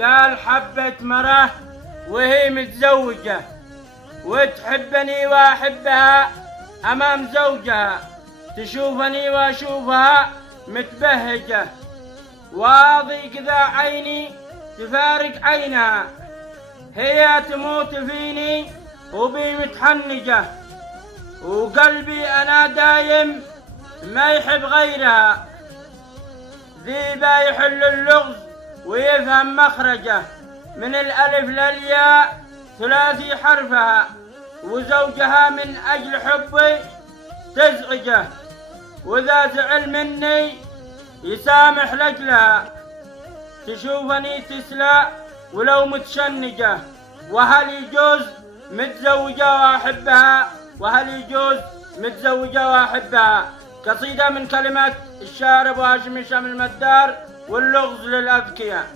قال حبة مرة وهي متزوجة وتحبني وأحبها أمام زوجها، تشوفني وأشوفها متبهجة، وأضيق ذا عيني تفارق عينها، هي تموت فيني وبي متحنجة، وقلبي أنا دايم ما يحب غيرها، ذي يحل اللغز ويفهم مخرجه، من الألف للياء ثلاثي حرفها، وزوجها من أجل حبي تزعجه، وإذا زعل مني يسامح لأجلها، تشوفني تسلى ولو متشنجة، وهل يجوز متزوجة وأحبها؟ وهل يجوز متزوجة وأحبها؟ قصيدة من كلمات الشاعر أبو هاشم هشام المدار، واللغز للأذكياء.